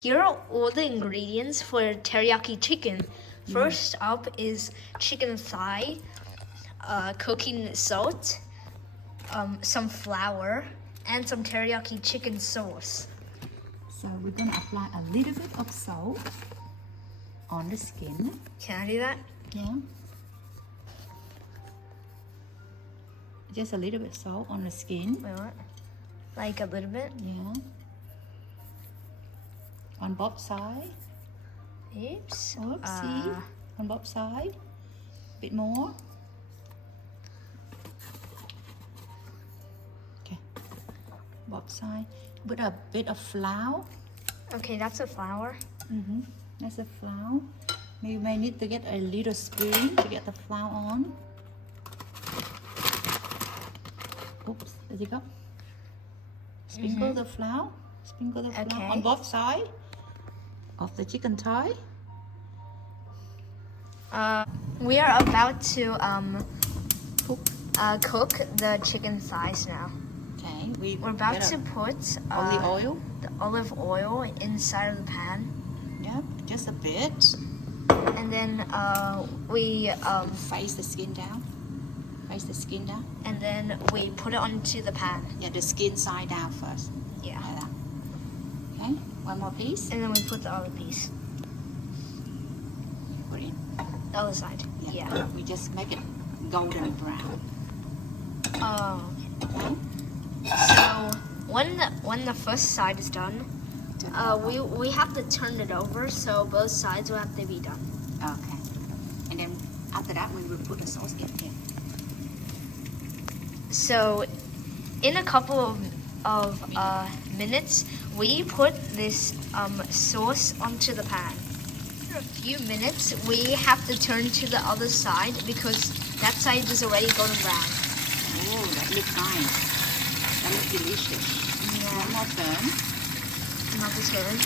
Here are all the ingredients for teriyaki chicken. First up is chicken thigh, cooking salt, some flour, and some teriyaki chicken sauce. So we're going to apply a little bit of salt on the skin. Can I do that? Yeah. Just a little bit salt on the skin. Wait, what? Like a little bit? Yeah. On both sides. Oops. Oopsie. On both sides. Bit more. Okay. Both sides. Put a bit of flour. Okay, that's a flour. That's the flour. You may need to get a little spoon to get the flour on. Oops, there you go. Sprinkle the flour. Sprinkle the flour on both sides of the chicken thigh. We are about to cook the chicken thighs now. Okay, We're about to put olive oil. the olive oil inside of the pan. Yep, just a bit. And then we Face the skin down. Face the skin down. and then we put it onto the pan. Yeah, the skin side down first. Yeah. Like that. Okay, one more piece. And then we put the other piece. Put in. The other side. Yeah. We just make it golden brown. Oh. Okay. So when the first side is done, we have to turn it over, so both sides will have to be done. Okay. And then after that, we will put the sauce in here. So in a couple of minutes, we put this sauce onto the pan. After a few minutes, we have to turn to the other side because that side is already golden brown. Oh, that looks nice. That looks delicious. Yeah. One more turn. Not this turn.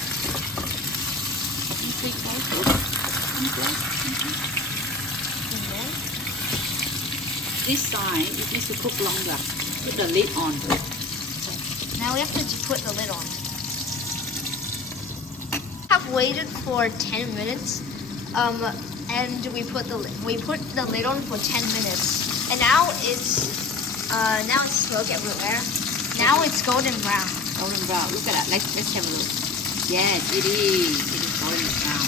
Quick, And then this side, it needs to cook longer. Put the lid on. now we have to put the lid on. Have waited for 10 minutes, and we put the lid on for 10 minutes, and now it's smoke everywhere. Now it's golden brown. Golden brown. Look at that. Let's have a look. Yes, it is. It is golden brown.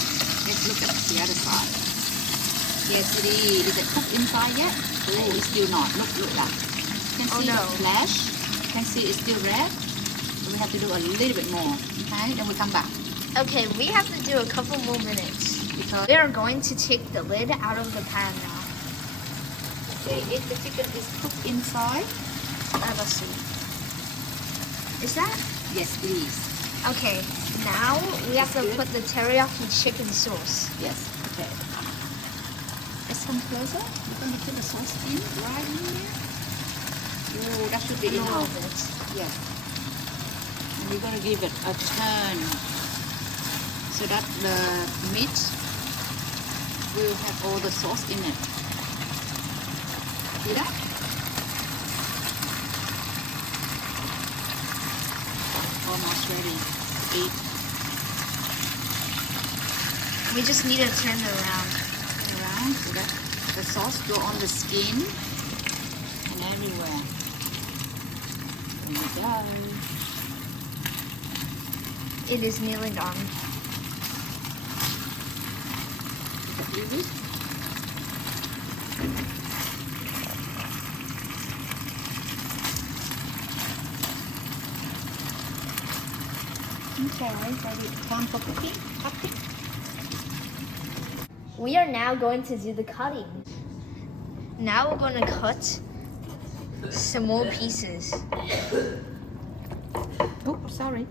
Let's look at the other side. Yes, it is. Is it cooked inside yet? Oh, it's still not. Look that. You can see the flesh. You can see it's still red. So we have to do a little bit more. Okay, then we come back. Okay, we have to do a couple more minutes because we are going to take the lid out of the pan now. Okay, if the chicken is cooked inside. Let's see. Is that? Yes, please. Okay, now we have to put the teriyaki chicken sauce. Yes. Okay. Let's come closer. We're going to put the sauce in right here. Oh, that should be A little enough. bit. Yeah. And we're going to give it a turn so that the meat will have all the sauce in it. See that? Almost ready to eat. We just need to turn it around. Turn around so that the sauce go on the skin and everywhere. There we go. It is nearly done. Is that easy? Okay, ready. Time for cooking. We are now going to do the cutting. Now we're going to cut some more pieces. Oh, sorry.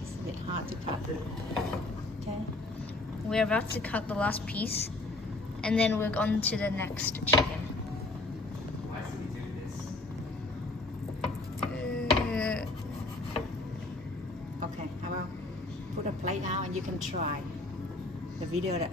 It's a bit hard to cut. Okay. We're about to cut the last piece, and then we're on to the next chicken. Okay, I will put a plate now and you can try the video that